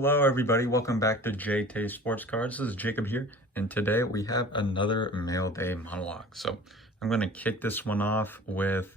Hello everybody, welcome back to JayTaySportsCards. This is Jacob here, and today we have another Mailday monologue. So I'm going to kick this one off with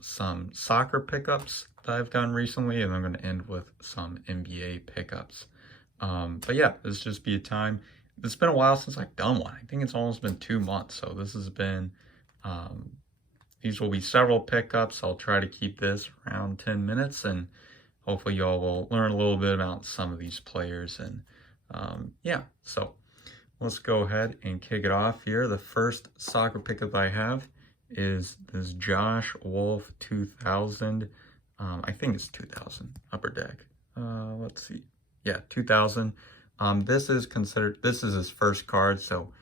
some soccer pickups that I've done recently, and I'm going to end with some NBA pickups. But yeah, this just be a time. It's been a while since I've done one. I think it's almost been 2 months, so this has been, these will be several pickups. I'll try to keep this around 10 minutes, and hopefully y'all will learn a little bit about some of these players. And yeah, so let's go ahead and kick it off here. The first soccer pickup I have is this Josh Wolf 2000. I think it's 2000 Upper Deck. Let's see. Yeah, 2000. This is his first card, so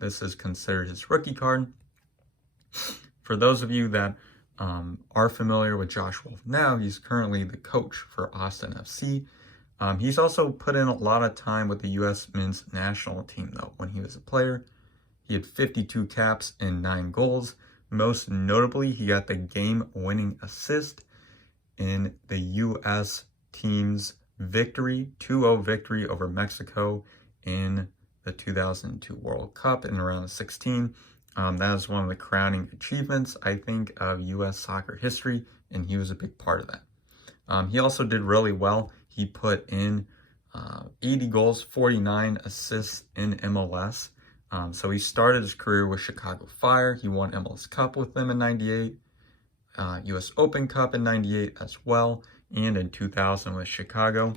this is considered his rookie card. For those of you that are familiar with Josh Wolf now, he's currently the coach for Austin FC. He's also put in a lot of time with the U.S. men's national team, though. When he was a player, he had 52 caps and 9 goals. Most notably, he got the game-winning assist in the U.S. team's victory, 2-0 victory over Mexico in the 2002 World Cup in round of 16. That is one of the crowning achievements, I think, of U.S. soccer history, and he was a big part of that. He also did really well. He put in 80 goals, 49 assists in MLS. So he started his career with Chicago Fire. He won MLS Cup with them in 98, U.S. Open Cup in 98 as well, and in 2000 with Chicago.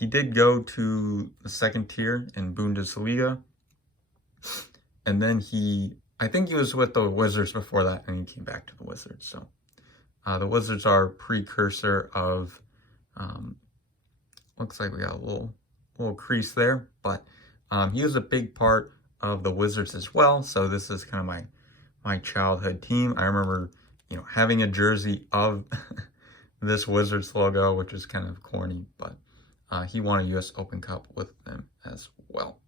He did go to the second tier in Bundesliga. And then I think he was with the Wizards before that, and he came back to the Wizards. So the Wizards are a precursor of, looks like we got a little crease there, but he was a big part of the Wizards as well. So this is kind of my childhood team. I remember, having a jersey of this Wizards logo, which is kind of corny, but he won a U.S. Open Cup with them as well.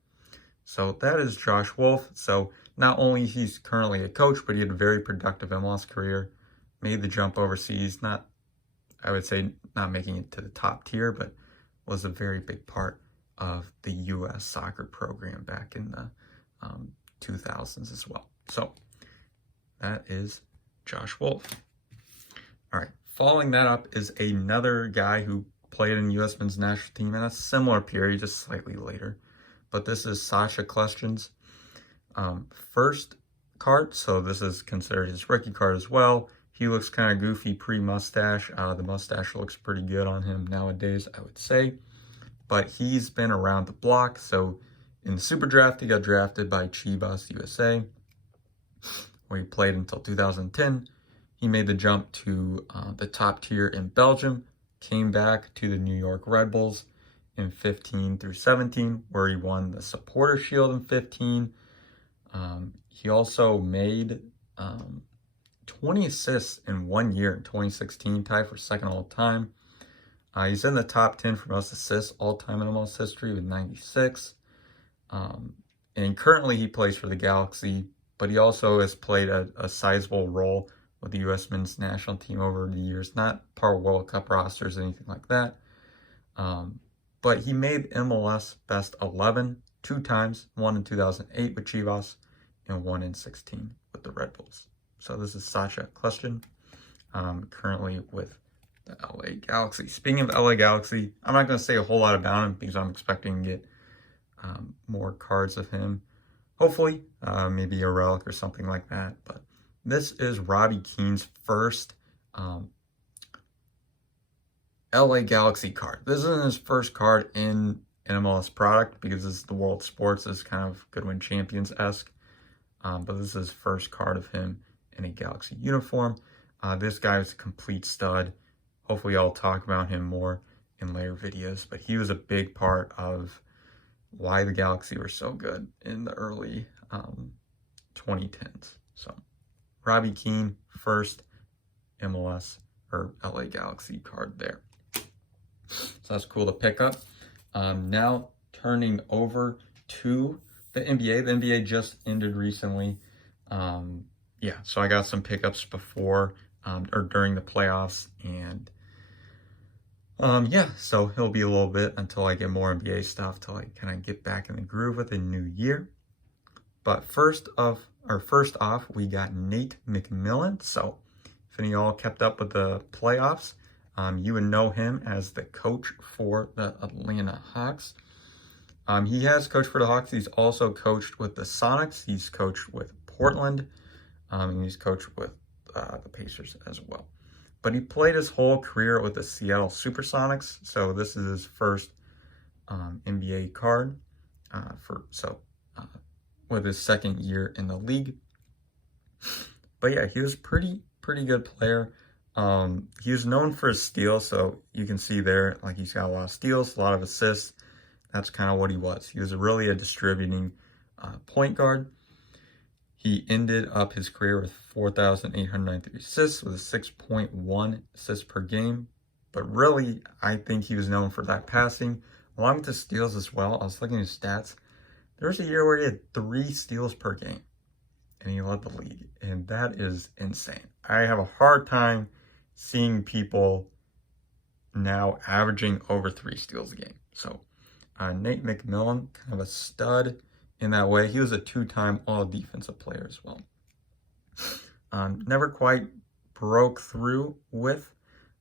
So that is Josh Wolf. So not only he's currently a coach, but he had a very productive MLS career, made the jump overseas, I would say not making it to the top tier, but was a very big part of the U.S. soccer program back in the 2000s as well. So that is Josh Wolf. All right, following that up is another guy who played in U.S. men's national team in a similar period, just slightly later. But this is Sacha Kljestan's first card, so this is considered his rookie card as well. He looks kind of goofy pre-mustache. The mustache looks pretty good on him nowadays, I would say. But he's been around the block, so in the Super Draft, he got drafted by Chivas USA, where he played until 2010. He made the jump to the top tier in Belgium, came back to the New York Red Bulls in 15 through 17, where he won the Supporter Shield in 15. He also made 20 assists in 1 year in 2016, tied for second all time. He's in the top 10 for most assists all time in MLS history with 96. And currently he plays for the Galaxy, but he also has played a sizable role with the U.S. men's national team over the years, not part of World Cup rosters or anything like that. But he made MLS Best 11 2 times, one in 2008 with Chivas and one in 16 with the Red Bulls. So this is Sacha Kljestan, currently with the LA Galaxy. Speaking of LA Galaxy, I'm not going to say a whole lot about him because I'm expecting to get more cards of him. Hopefully, maybe a relic or something like that. But this is Robbie Keane's first LA Galaxy card. This isn't his first card in an MLS product because this is the World Sports, is kind of Goodwin Champions-esque. But this is his first card of him in a Galaxy uniform. This guy is a complete stud. Hopefully I'll talk about him more in later videos, but he was a big part of why the Galaxy were so good in the early 2010s. So Robbie Keane, first MLS or LA Galaxy card there. So that's cool to pick up. Now turning over to the NBA. The NBA just ended recently. Yeah, so I got some pickups before or during the playoffs, and Yeah, so it'll be a little bit until I get more NBA stuff, till I kind of get back in the groove with the new year. But first off, we got Nate McMillan. So if any of y'all kept up with the playoffs, you would know him as the coach for the Atlanta Hawks. He has coached for the Hawks. He's also coached with the Sonics. He's coached with Portland. And he's coached with the Pacers as well. But he played his whole career with the Seattle Supersonics. So this is his first NBA card with his second year in the league. But yeah, he was pretty good player. He was known for his steals, so you can see there, like he's got a lot of steals, a lot of assists. That's kind of what he was. He was really a distributing point guard. He ended up his career with 4,893 assists with a 6.1 assists per game. But really, I think he was known for that passing, along with the steals as well. I was looking at his stats. There was a year where he had 3 steals per game, and he led the league. And that is insane. I have a hard time seeing people now averaging over 3 steals a game. So Nate McMillan, kind of a stud in that way. He was a 2-time all-defensive player as well. Never quite broke through with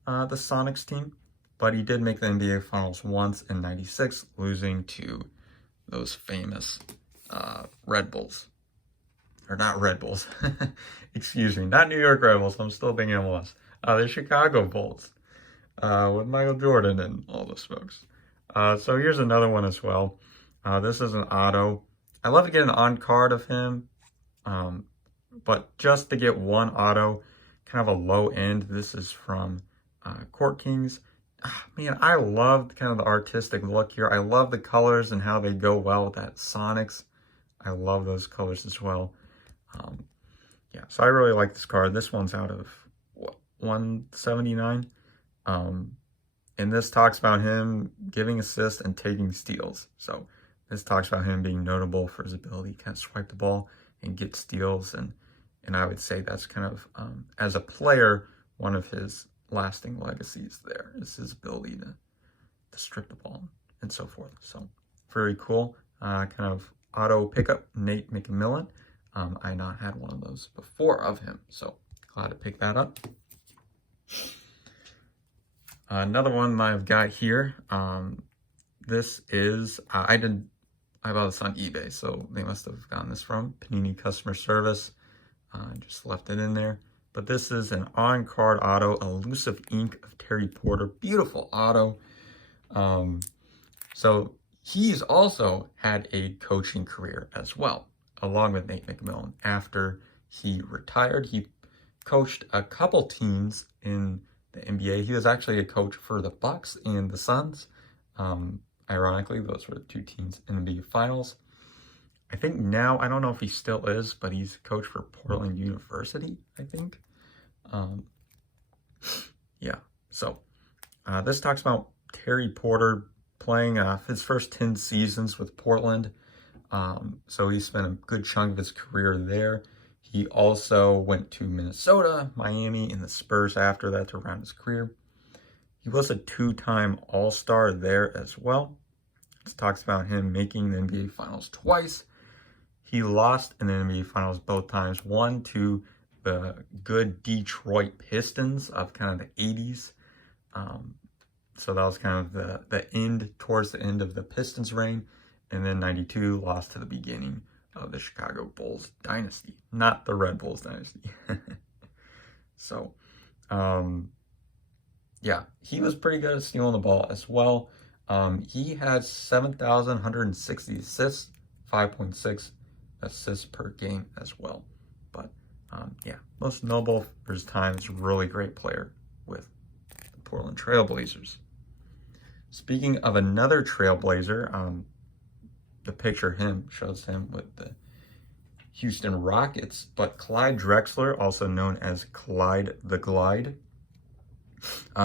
the Sonics team, but he did make the NBA Finals once in '96, losing to those famous Red Bulls. Or not Red Bulls. Excuse me, not New York Red Bulls. I'm still thinking MLS. The Chicago Bulls with Michael Jordan and all those folks. So here's another one as well. This is an auto. I love to get an on-card of him, but just to get one auto, kind of a low end. This is from Court Kings. Man, I love kind of the artistic look here. I love the colors and how they go well with that Sonics. I love those colors as well. Yeah, so I really like this card. This one's out of, what, 179? And this talks about him giving assists and taking steals. So this talks about him being notable for his ability to kind of swipe the ball and get steals. And I would say that's kind of, as a player, one of his lasting legacies there is his ability to strip the ball and so forth. So very cool. Kind of auto pickup, Nate McMillan. I not had one of those before of him, so glad to pick that up. Another one I've got here. This is I bought this on eBay, so they must have gotten this from Panini Customer Service. Just left it in there. But this is an on-card auto, Elusive Ink of Terry Porter. Beautiful auto. So he's also had a coaching career as well, along with Nate McMillan. After he retired, he coached a couple teams in the NBA. He was actually a coach for the Bucks and the Suns. Ironically, those were the 2 teams in the NBA Finals. I think now, I don't know if he still is, but he's a coach for Portland University, I think. Yeah, so this talks about Terry Porter playing his first 10 seasons with Portland. So he spent a good chunk of his career there. He also went to Minnesota, Miami, and the Spurs after that to round his career. He was a 2-time All-Star there as well. This talks about him making the NBA Finals twice. He lost in the NBA Finals both times. One to the good Detroit Pistons of kind of the 80s. So that was kind of the end, towards the end of the Pistons reign. And then 92 lost to the beginning of the Chicago Bulls dynasty, not the Red Bulls dynasty. So, yeah, he was pretty good at stealing the ball as well. He had 7,160 assists, 5.6 assists per game as well. But, yeah, most notable for his time. Is a really great player with the Portland Trailblazers. Speaking of another Trailblazer, the picture of him shows him with the Houston Rockets, but Clyde Drexler, also known as Clyde the Glide.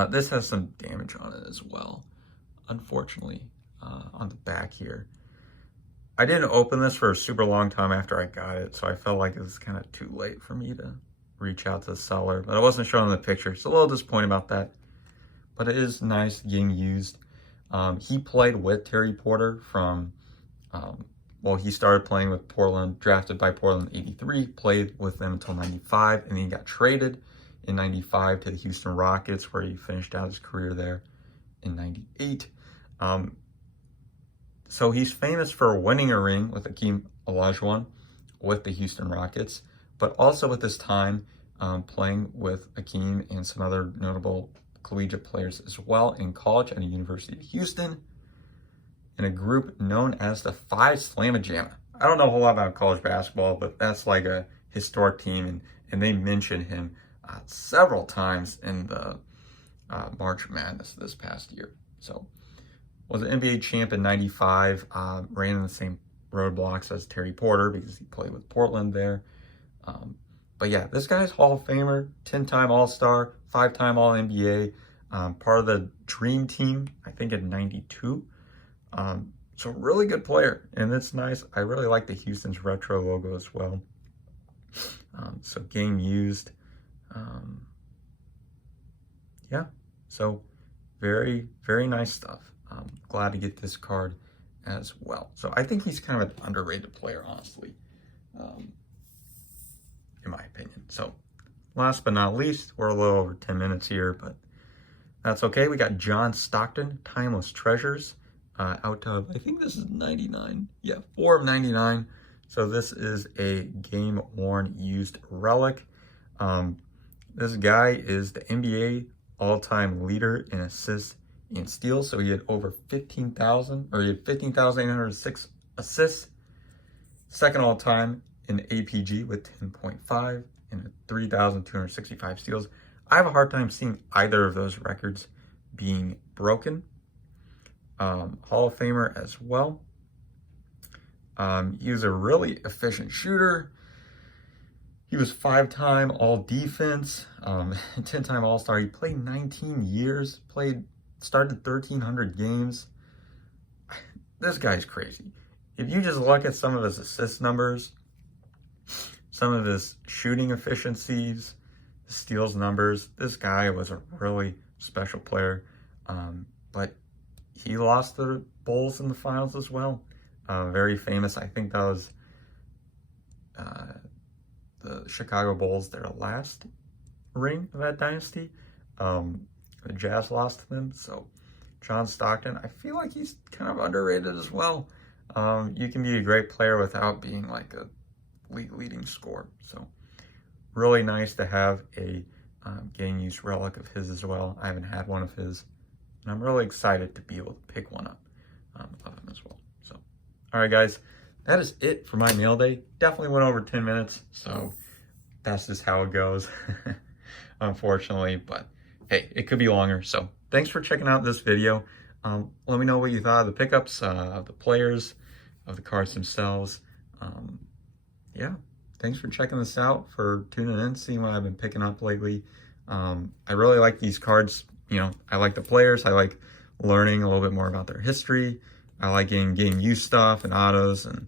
This has some damage on it as well, unfortunately, on the back here. I didn't open this for a super long time after I got it, so I felt like it was kind of too late for me to reach out to the seller, but I wasn't showing the picture, so a little disappointed about that. but it is nice game used. He played with Terry Porter from, well, he started playing with Portland, drafted by Portland in '83, played with them until '95, and then he got traded in '95 to the Houston Rockets, where he finished out his career there in '98. So he's famous for winning a ring with Hakeem Olajuwon with the Houston Rockets, but also with his time playing with Hakeem and some other notable collegiate players as well in college at the University of Houston in a group known as the Five Slamma-Jamma. I don't know a whole lot about college basketball, but that's like a historic team, and they mentioned him several times in the March Madness this past year. So was an NBA champ in '95, ran in the same roadblocks as Terry Porter because he played with Portland there. But yeah, this guy's Hall of Famer, 10-time All-Star, 5-time All-NBA, part of the Dream Team, I think in '92. So really good player, and it's nice. I really like the Houston's retro logo as well. So game used. Yeah, so very, very nice stuff. Glad to get this card as well. So I think he's kind of an underrated player, honestly, in my opinion. So last but not least, we're a little over 10 minutes here, but that's okay. We got John Stockton, Timeless Treasures, out of, I think this is 99. Yeah, 4 of 99. So this is a game-worn used relic. This guy is the NBA all-time leader in assists and steals. So he had over 15,000, or he had 15,806 assists. Second all-time in the APG with 10.5 and 3,265 steals. I have a hard time seeing either of those records being broken. Hall of Famer as well. He was a really efficient shooter. He was 5-time All-Defense, 10-time All-Star. He played 19 years, started 1,300 games. This guy's crazy. If you just look at some of his assist numbers, some of his shooting efficiencies, steals numbers, this guy was a really special player. But he lost the Bulls in the finals as well. Very famous. I think that was the Chicago Bulls, their last ring of that dynasty. The Jazz lost to them. So John Stockton, I feel like he's kind of underrated as well. You can be a great player without being like a leading scorer. So really nice to have a game use relic of his as well. I haven't had one of his, and I'm really excited to be able to pick one up of him as well. So, all right, guys, that is it for my mail day. Definitely went over 10 minutes, so that's just how it goes, unfortunately. But hey, it could be longer. So thanks for checking out this video. Let me know what you thought of the pickups, of the players, of the cards themselves. Yeah, thanks for checking this out, for tuning in, seeing what I've been picking up lately. I really like these cards. You know, I like the players. I like learning a little bit more about their history. I like getting game use stuff and autos and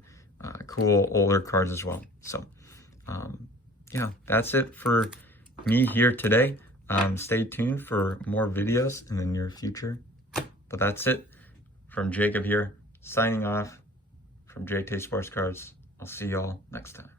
cool older cards as well. So, yeah, that's it for me here today. Stay tuned for more videos in the near future. But that's it from Jacob here, signing off from JayTaySportsCards. I'll see y'all next time.